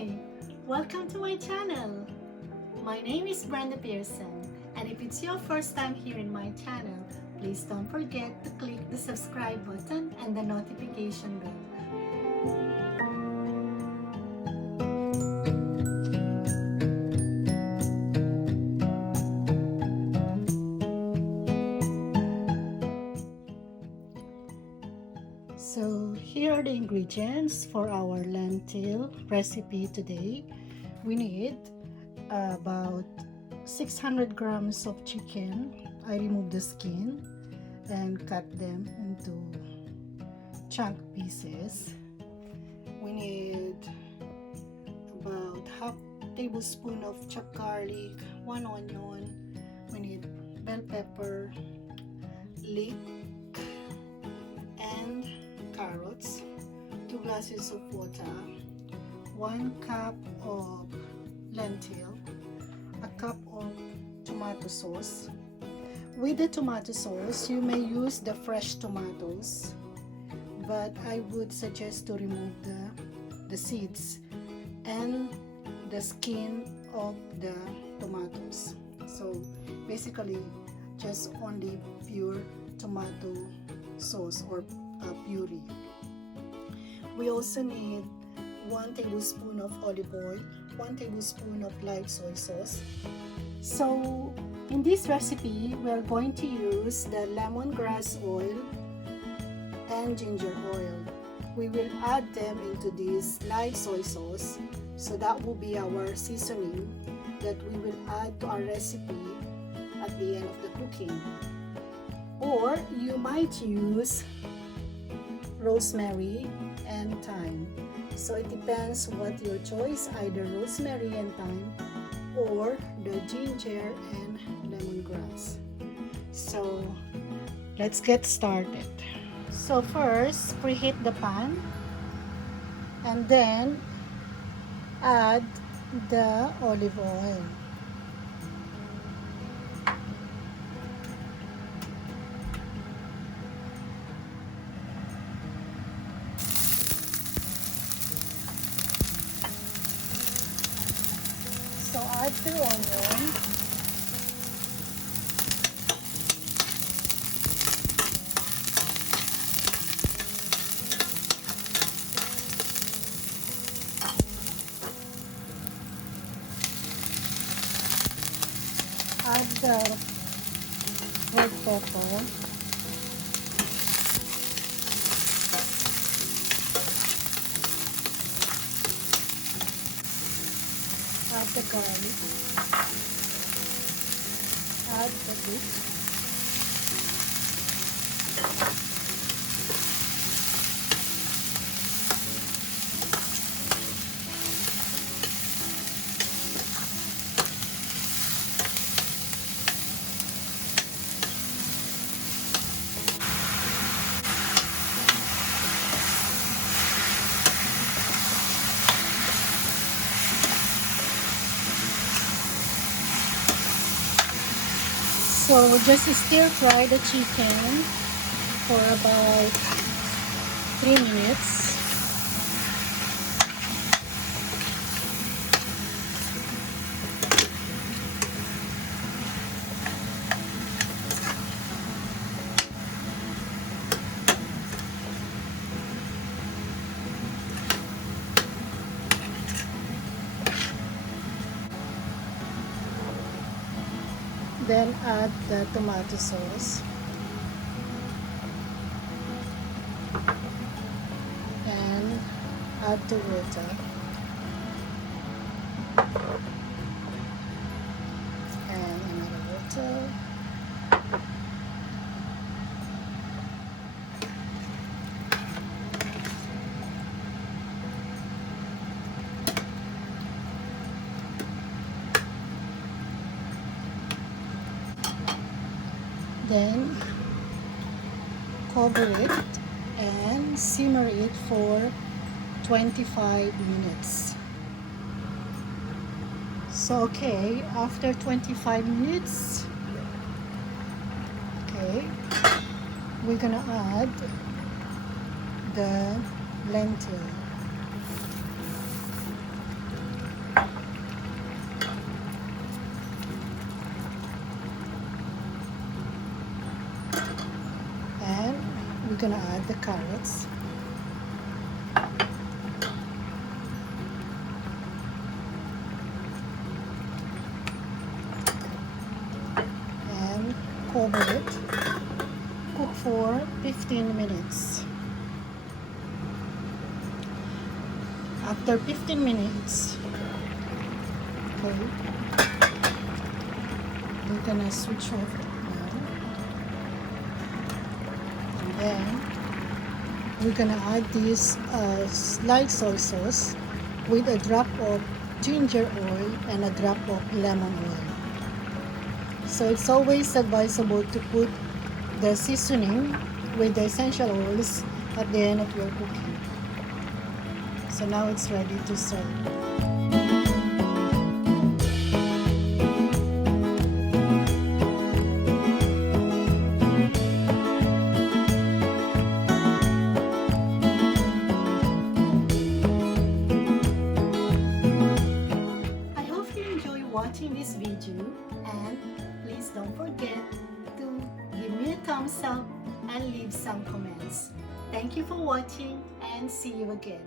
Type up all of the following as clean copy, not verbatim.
Hi! Welcome to my channel. My name is Brenda Pearson, and if it's your first time here in my channel, please don't forget to click the subscribe button and the notification bell. So here are the ingredients for our lentil recipe today. We need about 600 grams of chicken. I removed the skin and cut them into chunk pieces. We need about half tablespoon of chopped garlic, 1 onion. We need bell pepper, leek, and carrots, 2 glasses of water, 1 cup of lentil, a cup of tomato sauce. With the tomato sauce, you may use the fresh tomatoes, but I would suggest to remove the seeds and the skin of the tomatoes. So basically just only pure tomato sauce or puree. We also need 1 tablespoon of olive oil, 1 tablespoon of light soy sauce. So in this recipe, we're going to use the lemongrass oil and ginger oil. We will add them into this light soy sauce, so that will be our seasoning that we will add to our recipe at the end of the cooking. Or you might use rosemary and thyme. So it depends what your choice, either rosemary and thyme or the ginger and lemongrass. So let's get started. So first, preheat the pan and then add the olive oil. So add the onion. Add the red pepper. Add the garlic. Add the leek. So just stir fry the chicken for about 3 minutes. Then add the tomato sauce and add the water and another water. Then cover it and simmer it for 25 minutes. So okay, after 25 minutes, we're gonna add the lentil. gonna add the carrots. And cover it. Cook for 15 minutes. After 15 minutes, okay, we're gonna switch off now. And then we're gonna add this light soy sauce with a drop of ginger oil and a drop of lemon oil. So it's always advisable to put the seasoning with the essential oils at the end of your cooking. So now it's ready to serve. I hope you enjoy watching this video, and please don't forget to give me a thumbs up and leave some comments. Thank you for watching, and see you again.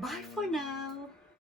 Bye for now.